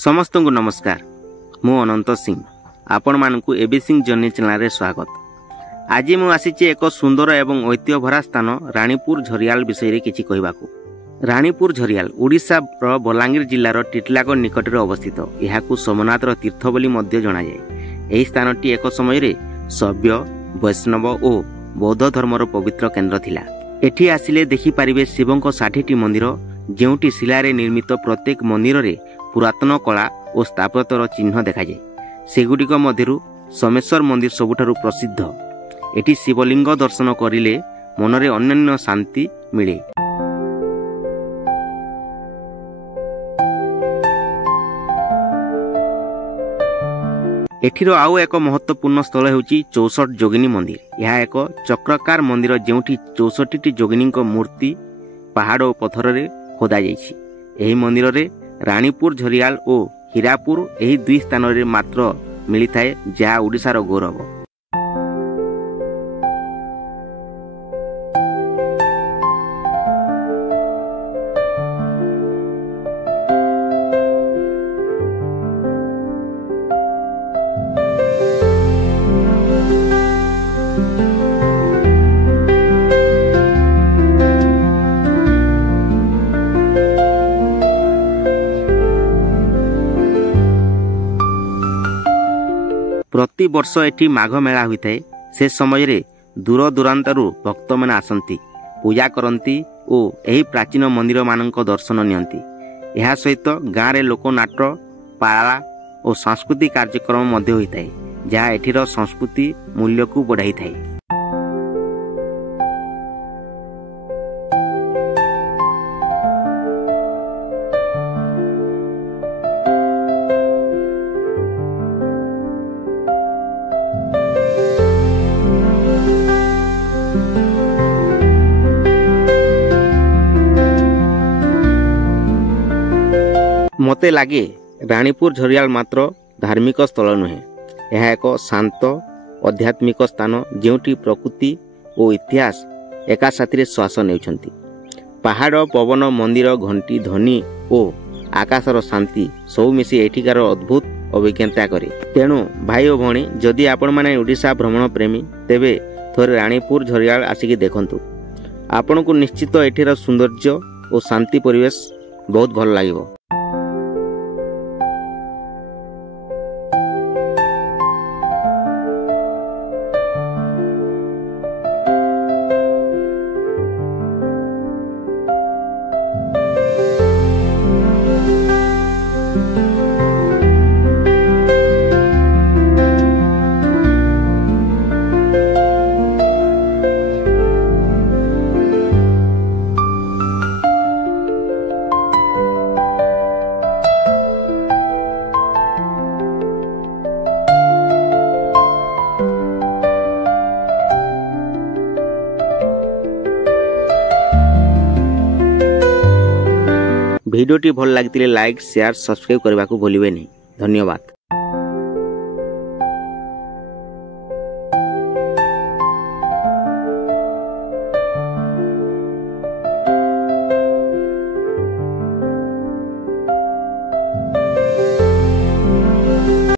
समस्त को नमस्कार। मु अनंत सिंह आपण मानकु एबी सिंह जर्नी चैनल स्वागत। आज मु आसीची एक सुंदर एवं ऐतिह्य भरा स्थान रानीपुर झरियाल विषय रे किछि कहबाकू। रानीपुर झरियाल ओडिशा रो बलांगीर जिल्लार टिटलागढ़ निकटरे अवस्थित। एहाकू सोमनाथर तीर्थ बोली मध्य जणा जाय। एही स्थानटी एक समय रे शैव वैष्णव और बौद्ध धर्मर पवित्र केन्द्र थिला। एठी आसिले देखि पारिबे शिवंक 60टी मंदिर, जेउटी शिलारे निर्मित प्रत्येक मंदिर रे पुरातन कला और स्थापत्यर चिन्ह देखा जाए। सेगुड़िक मध्यरु सोमेश्वर मंदिर सबुठारु प्रसिद्ध। एटी शिवलिंग दर्शन करिले मनरे अन्य शांति मिले। एठिरो आउ एक महत्वपूर्ण स्थल हेउची 64 जोगिनी मंदिर। यह एक चक्रकार मंदिर जेउठी 64टी जोगिनी मूर्ति पहाड़ और पत्थर रे खोदा जाइछि। एही मंदिर रे रानीपुर झरियाल और हीरापुर एही दुई स्थान रे मात्र मिलिथाए, जहा ओडिशार गौरव। प्रति वर्ष एटी माघ मेला होता है। से समय रे दूर दूरांतरु भक्त मैंने आसंती, पूजा करती और यही प्राचीन मंदिर मानक दर्शन नियंती। यह सहित गाँव रे लोकनाट, पाला और सांस्कृतिक कार्यक्रम मध्य होता है, जहाँ एठिर संस्कृति मूल्य को बढ़ाई थाए। मते लगे रानीपुर झरियाल मात्र धार्मिक स्थल नुहे, यह एक शांत आध्यात्मिक स्थान जेउटी प्रकृति और इतिहास एका साथी श्वास नेउछंती। पहाड़, पवन, मंदिर, घंटी, ध्वनि और आकाशर शांति सब मिसी एठिकार अद्भुत अभिज्ञता करे। तेणु भाई और भणी, जदि आपण माने ओडिशा भ्रमण प्रेमी, तेबे थोड़े रानीपुर झरियाल आसिकी देखंतु। आपनको निश्चित एठिर सौंदर्य और शांति परिवेश बहुत भल लागिबो। भिडियोटी भल लगी लाइक, शेयर, सब्सक्राइब करने को भूलिए नहीं। धन्यवाद।